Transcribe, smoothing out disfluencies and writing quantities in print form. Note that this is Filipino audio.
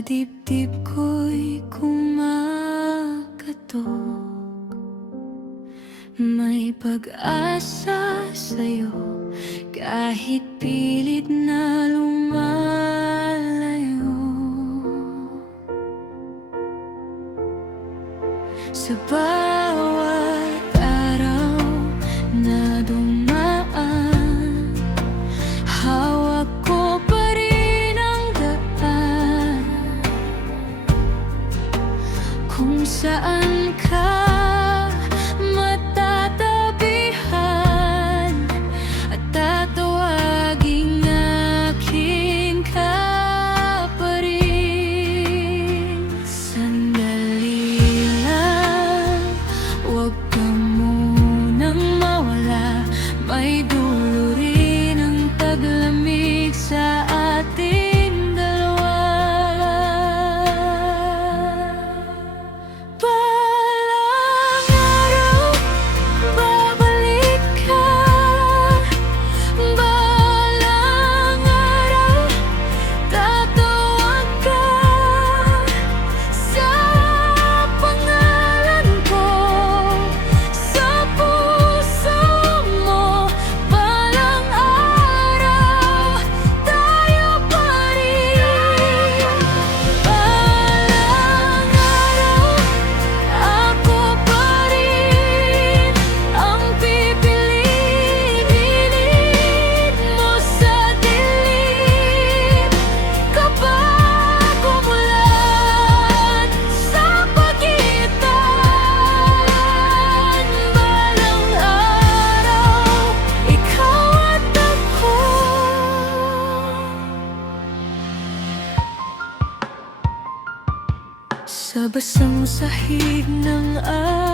dibdib ko'y kumakatok. May pag-asa sa'yo kahit pilit na lumalayo. Sa bawat araw na dumaan, hawak ko pa rin ang daan kung saan ka matatabihan at tatawaging aking kaparin. Sandali lang, huwag ka munang mawala, may dulo rin ang taglamig sa ating dalawa. Balang araw, babalik ka. Balang araw, tatawag ka sa pangalan ko, sa puso mo. Balang araw, tayo pa rin. Balang araw, ako pa rin ang pipiliin mo sa dilim kapag umulan sa pagitan. Balang araw, ikaw at ako. Sa basang sahig ng araw,